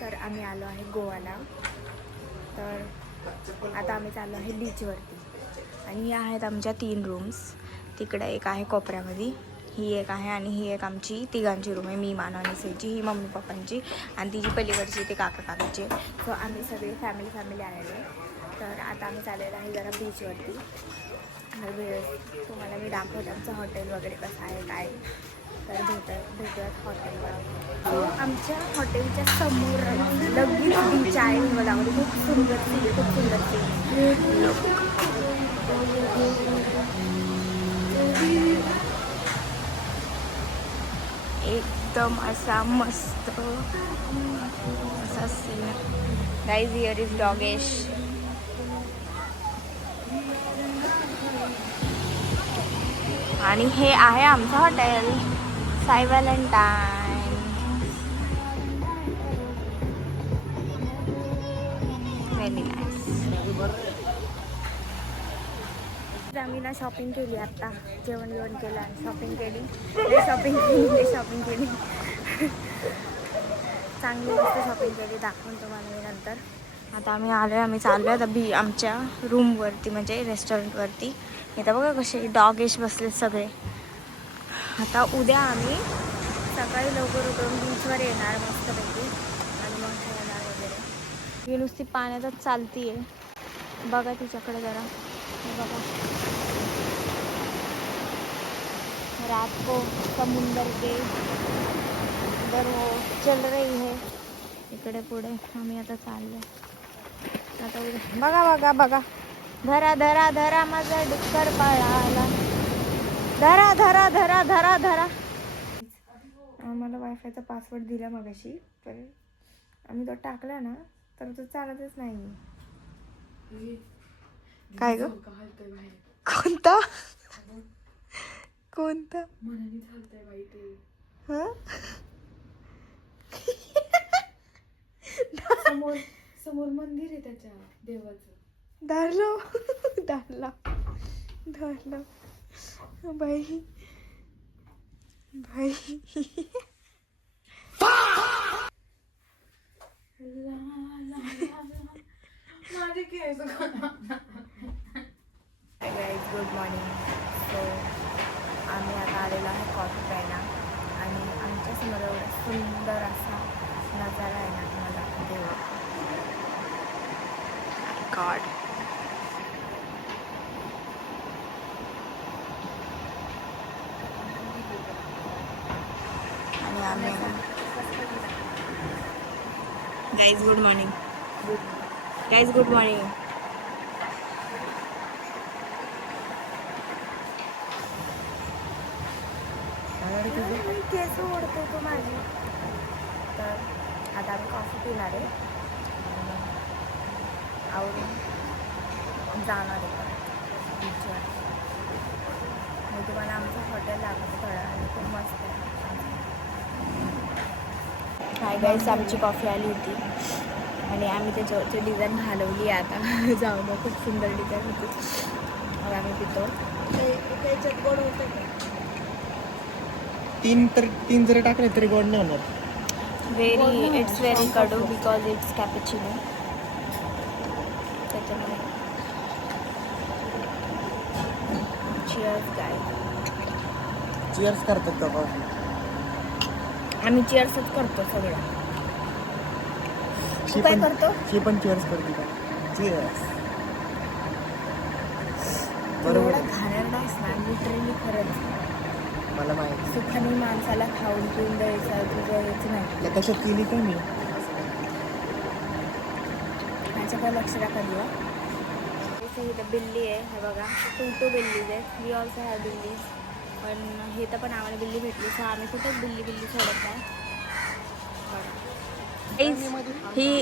तर आम्ही आलो आहे गोवाला. तर आता आम्ही चाललो आहे बीचवरती आणि या आहेत आमच्या 3 रूम्स. तिकडे एक आहे कोपऱ्यामध्ये, ही एक आहे आणि ही एक आमची तिघांची रूम आहे. मी, मानव आणि सेची. ही मम्मी पप्पांची आणि तिची पलीकडची ते काका काकाची. सो आम्ही सगळे फॅमिली आलेलो. तर आता आम्ही चाललेलो आहे जरा बीचवरती. तुम्हाला मी दाखवते आमचं हॉटेल वगैरे कसं आहे काय. तर भेटूयात हॉटेलवर. सो आमच्या हॉटेलच्या समोर लगेच बीच आहे. मला खूप सुंदर सी आहे, खूप सुंदर सी. एकदम असा मस्त असा scene. Guys here is Dogesh. आणि हे आहे आमचं hotel Sai Valentine. Very nice. आम्ही ना शॉपिंग केली आत्ता. जेवण केलं आणि शॉपिंग केली. चांगली मस्त शॉपिंग केली. दाखवून तुम्हाला मी नंतर. आता आम्ही चाललो आहे आमच्या रूमवरती, म्हणजे रेस्टॉरंटवरती. इथं बघा कसे डॉगेश बसले सगळे. आता उद्या आम्ही सकाळी लवकर उठून बीचवर येणार मस्तपैकी आणि मग खेळणार वगैरे. ही नुसती पाण्यातच चालतीये. बघा तिच्याकडे जरा. बघा, रात को समुंदर के इधर हो चल रही है. इकडे पुढे आम्ही आता चाललो. आता उद्या बघा. धरा धरा धरा माझा डुक्कर पळाला. धरा. आम्हाला वायफायचा पासवर्ड दिला मगाशी, तर आम्ही तो टाकला ना तर तो चालतच नाही. काय ग? कोणता मनाने चालतंय वाईट. समोर मंदिर आहे त्याच्या देवाचं. धरलं बाई. Good morning. सो आम्ही आता आलेलो आहे कॉफी प्यायला आणि आमच्या समोर एवढा सुंदर असा नजारा आहे ना, मला देवा गॉड. आणि आम्ही गाईज गुड मॉर्निंग. केस ओढतो तो माझी. तर आता आम्ही कॉफी पिणार आहे आवडून जाणार आहे बीचवर. मी तुम्हाला आमचं हॉटेल दाखवतो थोडं आणि खूप मस्त आहे. हाय गाईस, आमची कॉफी आली होती आणि आम्ही त्याच्यावरची डिझाईन घालवली आता. जाऊन खूप सुंदर डिझाईन होती. मग आम्ही पितो. त्याच्यात गोड होतं का? तीन जरी टाकले तरी गोड नाही होणार. It's very Kadu because it's cappuccino. त्याच्यामुळे चिअर्स गाईस. चिअर्स करतात का कॉफी? आम्ही चिअर्सच करतो सगळं. काय करतो? शी पण चिअर्स करते का? चिअर्स. बरोबर. घाणेरडा आहेस ना लिटरली, खरंच. मला माहिती. सुखाने माणसाला खाऊन पिऊन द्यायचं तुझं हेच नाही. तशात केली का मी? माझ्याकडे लक्ष टाका दिवा. इथं बिल्ली आहे, हे बघा. टू बिल्लीज आहेत. वी ऑल्सो हॅव बिल्लीज. पण हे तर पण आम्हाला बिल्ली भेटली, सो आम्ही कुठेच बिल्ली सोडत नाही.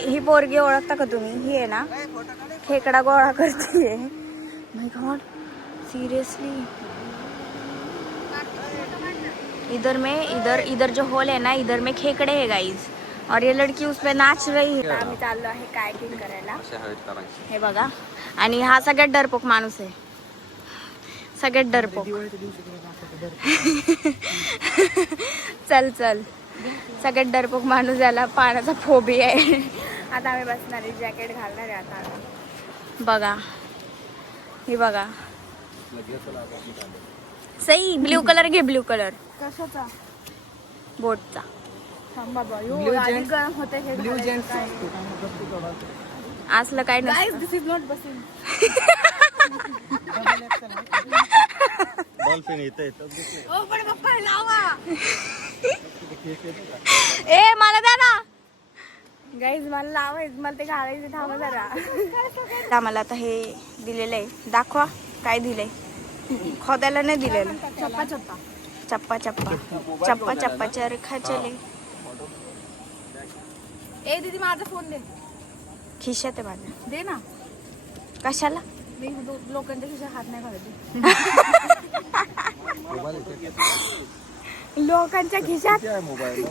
ही पोरगी ओळखता का तुम्ही? ही आहे ना खेकडा गोळा करते. माय गॉड, सीरियसली. इधर जो होल है ना, इधर में खेकड़े है गाइस, और ये लड़की उस पे नाच रही है. आम्ही चाललो आहे कायकिंग करायला. हे बघा. आणि हा सगळ्यात डरपोक माणूस आहे, सगळ्यात डरपोक. चल सगळ्यात डरपोक माणूस याला पाण्याचा फोबी आहे. आता आम्ही बसणार आहे, जॅकेट घालणार आहे आता आम्ही. बघा हे बघा सई ब्ल्यू कलर घे, ब्ल्यू कलर कशाचा बोटचा. बाबा Blue आधी jeans. गरम होते हे ब्ल्यू घालायचं जेंट्स काय? असलं काय Guys, नसतं. this is not busing. Dolphin इथे ओ पण पप्पा लावा. ए मला द्या ना गाईज, मला लावायचं, मला ते घालायचं. थांबा जरा. आम्हाला आता हे दिलेलं आहे, दाखवा काय दिलंय. खोदायला नाही दिलेलं. चप्पा चप्पा. चप्पा चप्पा चप्पा चप्पा चरखा चले. ए दीदी माझा फोन दे. खिशात आहे माझ्या. दे ना. कशाला? मी लोकांच्या खिशात हात नाही घालत. लोकांच्या खिशात मोबाईल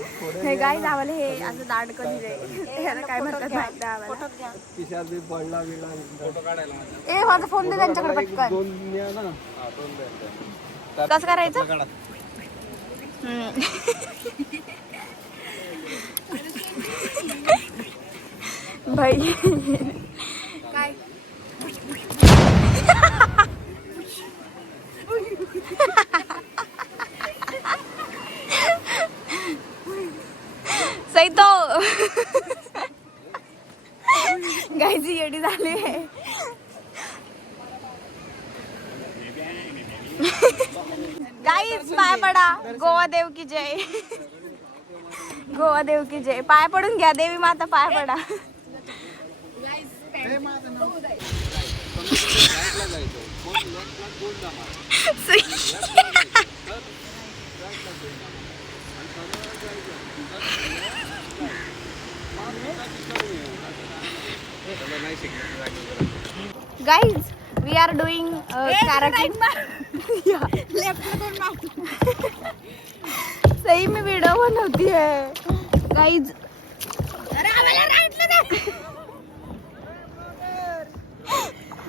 हे गाईज आम्हाला हे असं दांडकं दिलंय. याला काय म्हणतात माहिती नाही आम्हाला. खिशात बी पडला बिडला फोटो काढायला ए माझा फोन दे त्यांच्याकडे पटकन. दोन द्या ना. हा, दोन द्या. कसं करायचं? काढा. भाई काय सही तो गायची येडी झाली आहे. गाईज पाय पडा. गोवा देव की जय. गोवा देव की जय. पाय पडून घ्या, देवी माता पाय पडा. Guys, we are doing karate. सही में वीडियो बनवती है गाइज. अरे आम्हाला राईटला दे.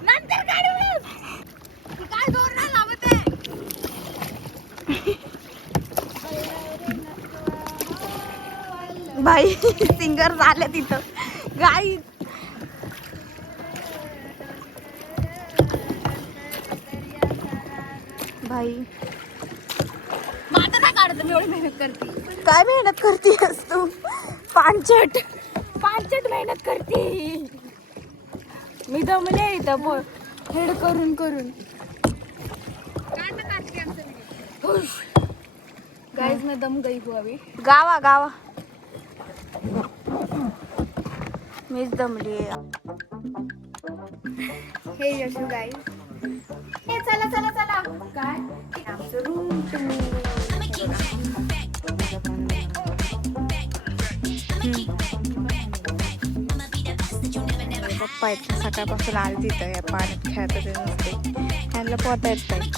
नंतर काढू. तू काय जोर नाही लावत आहे. भाई सिंगर झाले तिथं गाईज. भाई माझं नाही काढत, मी एवढी मेहनत करते. काय मेहनत करतीयस तू? पांचट पांचट मेहनत करते. मी दमले इथं हेड करून करून. गाइस मैं दम गई हूँ अभी. गावा गावा. मीच दमली. हे यशू गाईज. हे चला चला चला. काय आमचं रूम पप्पा आहेत सकाळपासून आले तिथं या पाण्यात खेळत होते नुसते. ह्यांना पोहता येत नाही.